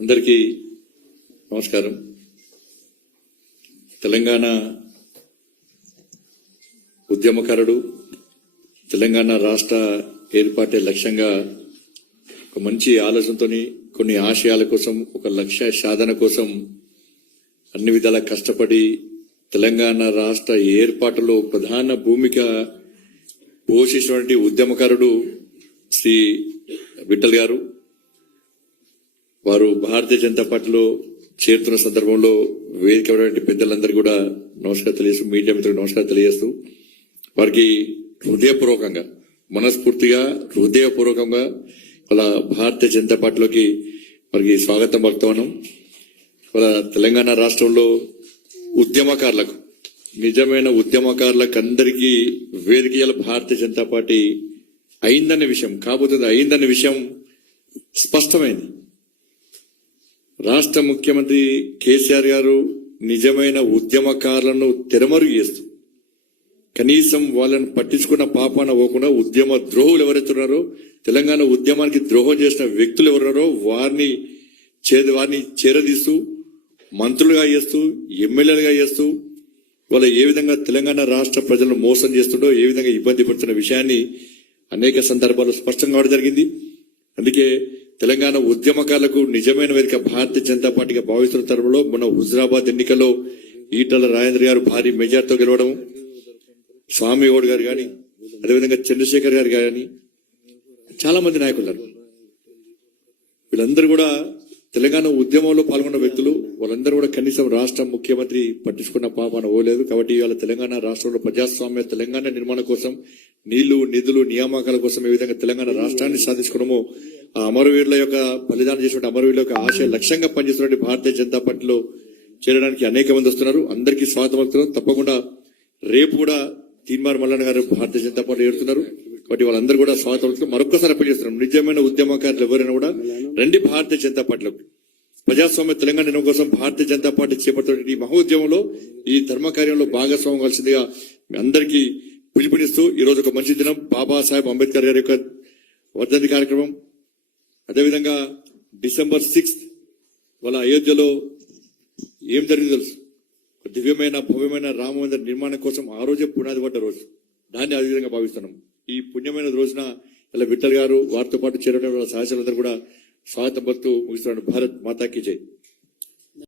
అందరికీ నమస్కారం. తెలంగాణ ఉద్యమకారుడు తెలంగాణ రాష్ట్ర ఏర్పాటే లక్ష్యంగా ఒక మంచి ఆలోచనతో కొన్ని ఆశయాల కోసం ఒక లక్ష్య సాధన కోసం అన్ని విధాలా కష్టపడి తెలంగాణ రాష్ట్ర ఏర్పాటులో ప్రధాన భూమిక పోషించినటువంటి ఉద్యమకారుడు శ్రీ విఠల్ గారు. వారు భారతీయ జనతా పార్టీలో చేరుతున్న సందర్భంలో వేదిక పెద్దలందరూ కూడా నమస్కారం తెలియజేస్తూ మీడియా మిత్రులకు నమస్కారం తెలియజేస్తూ వారికి హృదయపూర్వకంగా మనస్ఫూర్తిగా హృదయపూర్వకంగా వాళ్ళ భారతీయ జనతా పార్టీలోకి వారికి స్వాగతం పలుకుతున్నాం వాళ్ళ తెలంగాణ రాష్ట్రంలో ఉద్యమకారులకు నిజమైన ఉద్యమకారులకు అందరికీ వేదిక భారతీయ జనతా పార్టీ అయిందనే విషయం కాబోతుంది అయిందనే విషయం స్పష్టమైంది. రాష్ట్ర ముఖ్యమంత్రి కేసీఆర్ గారు నిజమైన ఉద్యమకారులను తెరమరుగు చేస్తూ కనీసం వాళ్ళని పట్టించుకున్న పాపాన పోకుండా ఉద్యమ ద్రోహులు ఎవరైతున్నారో తెలంగాణ ఉద్యమానికి ద్రోహం చేసిన వ్యక్తులు ఎవరున్నారో వారిని చే వారిని చేరదీస్తూ మంత్రులుగా చేస్తూ ఎమ్మెల్యేలుగా చేస్తూ వాళ్ళ ఏ విధంగా తెలంగాణ రాష్ట్ర ప్రజలను మోసం చేస్తుండో ఏ విధంగా ఇబ్బంది పడుతున్న విషయాన్ని అనేక సందర్భాల్లో స్పష్టంగా కావడం జరిగింది. అందుకే తెలంగాణ ఉద్యమకాలకు నిజమైన వేదిక భారతీయ జనతా పార్టీగా భావిస్తున్న తరంలో మన హుజరాబాద్ ఎన్నికల్లో ఈటల రాజేంద్ర గారు భారీ మెజార్టీతో గెలవడం స్వామి గౌడ్ గారు కానీ అదేవిధంగా చంద్రశేఖర్ గారు కానీ చాలా మంది నాయకులు వీళ్ళందరూ కూడా తెలంగాణ ఉద్యమంలో పాల్గొన్న వ్యక్తులు వాళ్ళందరూ కూడా కనీసం రాష్ట్ర ముఖ్యమంత్రి పట్టించుకున్న పాపన ఓలేదు. కాబట్టి ఇవాళ తెలంగాణ రాష్ట్రంలో ప్రజాస్వామ్య తెలంగాణ నిర్మాణం కోసం నీళ్ళు నిధులు నియామకాల కోసం ఏ విధంగా తెలంగాణ రాష్ట్రాన్ని సాధించుకోవడమో ఆ అమరవీరుల యొక్క బలిదానం చేసిన అమరవీరుల యొక్క ఆశయ లక్ష్యంగా పనిచేస్తున్నటువంటి భారతీయ జనతా పార్టీలో చేరడానికి అనేక మంది వస్తున్నారు. అందరికీ స్వాగతం తప్పకుండా రేపు కూడా తీన్మార్ మల్లన్న గారు భారతీయ జనతా పార్టీ ఏడుతున్నారు. కాబట్టి వాళ్ళందరూ కూడా స్వాతంత్రం మరొకసారి అప్పీల్ చేస్తున్నాం నిజమైన ఉద్యమకారులు ఎవరైనా కూడా రండి భారతీయ జనతా పార్టీలోకి ప్రజాస్వామ్య తెలంగాణ నిర్మాణం కోసం భారతీయ జనతా పార్టీ చేపడుతున్న ఈ మహోద్యమంలో ఈ ధర్మ కార్యంలో భాగస్వామ్యం కలిసిందిగా అందరికీ పిలుపునిస్తూ ఈ రోజు ఒక మంచి దినం. బాబాసాహెబ్ అంబేద్కర్ గారి యొక్క వర్ధంతి కార్యక్రమం. అదేవిధంగా డిసెంబర్ సిక్స్త్ వాళ్ళ అయోధ్యలో ఏం జరిగింది తెలుసు. దివ్యమైన భవ్యమైన రామ మందిర నిర్మాణం కోసం ఆ రోజే పునాది పడ్డ రోజు. దాన్ని అదే విధంగా భావిస్తున్నాం. ఈ పుణ్యమైన రోజున ఇలా విఠల్ గారు వారితో పాటు చేరడం సహచరులందరూ కూడా స్వాగతం పడుతూ ముగిస్తున్నాడు భారత్ మాతాకి జై.